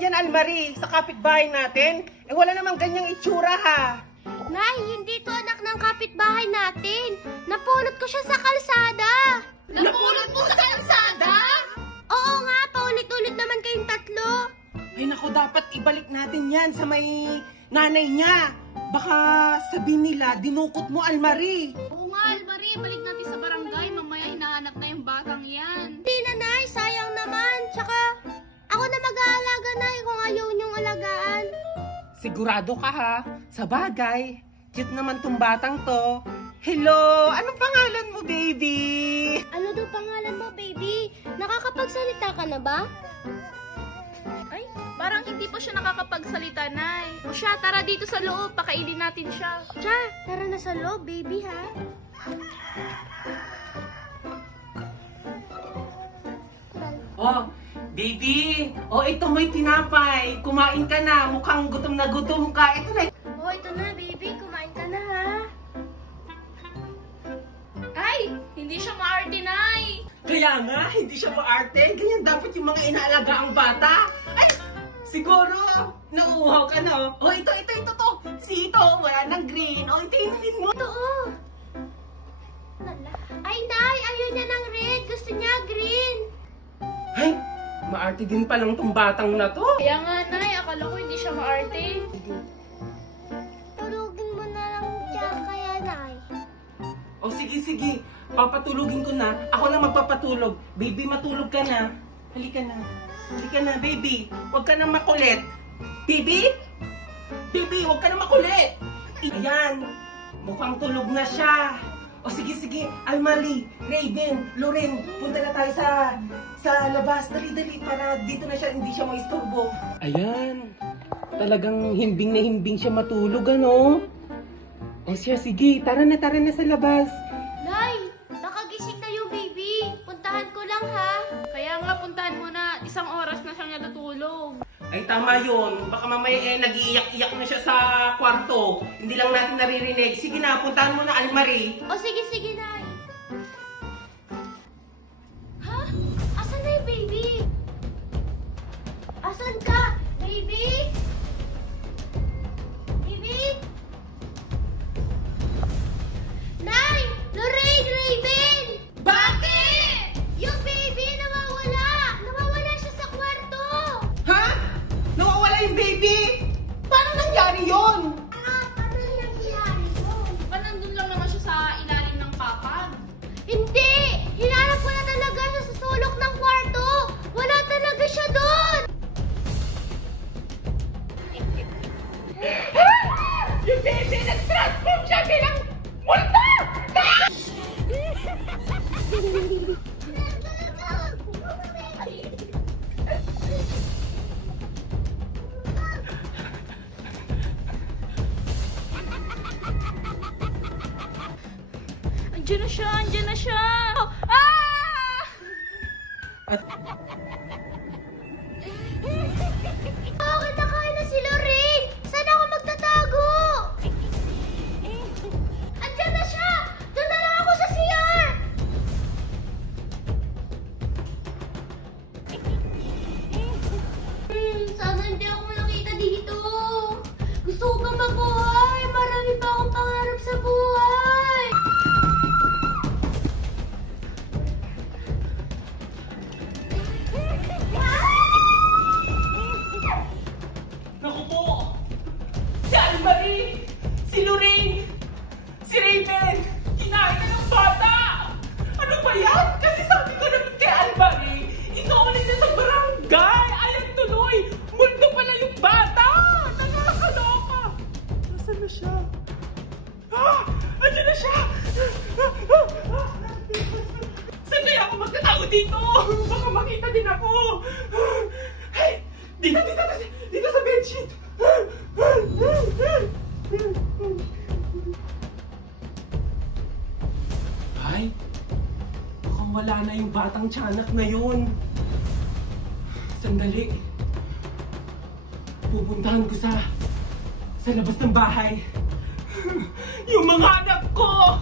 yan, Almarie, sa kapitbahay natin? Eh, wala namang ganyang itsura, ha? Nay, hindi to anak ng kapitbahay natin. Napulot ko siya sa kalsada. Napulot mo sa kalsada? Oo nga, paulit-ulit naman kayong tatlo. Ay, naku, dapat ibalik natin yan sa may nanay niya. Baka sabihin nila, dinukot mo, Almarie. Oo nga, Almarie, balik natin sa barangay. Mamaya hinahanap na yung batang yan. Hindi na, Nay, sayang naman. Tsaka, ako na mag-aalaga, Nay, kung ayaw niyong alagaan. Sigurado ka, ha? Sa bagay, cute naman tong batang to. Hello, anong pangalan mo, baby? Ano daw pangalan mo, baby? Nakakapagsalita ka na ba? Ay, parang hindi pa siya nakakapagsalita, Nay. O siya, tara dito sa loob, pakainin natin siya. Char, tara na sa loob, baby, ha? Oh, baby! Oh, ito may tinapay. Kumain ka na. Mukhang gutom na gutom ka. Ito na. Oh, ito na, baby. Kumain ka na, ha? Ay, hindi siya maarte, Nay. Kaya nga, hindi siya maarte. Ganyan dapat yung mga inaalaga ang bata. Ay, siguro, nauuhaw ka na. Oh, ito to. Sito, wala ng green. Oh, ito mo. Ito, oh. Lala. Ay, Nay, ayaw niya ng red. Gusto niya green. Ay, maarte din palang tong batang na to. Kaya nga, Nay, akala ko hindi siya maarte. Tulugin mo na lang siya kaya, Nay. Oh, sige. Papatulugin ko na. Ako na magpapatulog. Baby, matulog ka na. Halika na, baby. Huwag ka na makulit. Baby, huwag ka na makulit. Ayan, mukhang tulog na siya. O sige, Almarie, Raven, Loren, punta na tayo sa labas. Dali, para dito na siya, hindi siya maisturbo. Ayan, talagang himbing na himbing siya matulog, ano? O siya, sige, tara na sa labas. Nay, nakagising na yung baby. Puntahan ko lang, ha? Kaya nga, puntahan mo na. 1 oras na siyang natutulog. Ay, tama yun. Baka mamaya nag-iiyak-iyak na siya sa kwarto. Hindi lang natin naririnig. Sige na, puntahan mo na, Almarie. O, sige, Nay. Ha? Asan na yung baby? Asan ka, baby? Baby? Nay! Lorraine! Raven! Bakit? Yung baby nawawala! Nawawala siya sa kwarto! Ha? Nawawala yung baby? Paano nangyari yun? Ano nangyari doon? Nandun lang naman siya sa ilalim ng papag. Hindi! Hinanap ko na talaga siya sa sulok ng kwarto! Wala talaga siya doon! Yung baby nag-transform siya bilang multo! Andiyan na siya! Ah! At Bakit nakain na si Lorraine? Saan ako magtatago? Andiyan na siya! Doon na lang ako sa CR! Sana hindi ako nakita dito. Gusto ko pa mabuhay. Marami pa akong pangarap sa buhay. naku po! Si Almarie! Si Lorraine! Si Raven! Kinain na ng bata! Ano ba yan? Kasi sabi ko naman kay Almarie, isumali na sa barangay! Alam tuloy! Multo pala yung bata! Nakakaloka! Nasaan na siya? Ah! Andiyan na siya! Saan kaya ako magtatago dito? Baka makita din ako! Hey! Dito sa bedsheet! Ay! Mukhang wala na yung batang tiyanak na yun. Sandali. Pupuntahan ko sa labas ng bahay. Yung mga anak ko!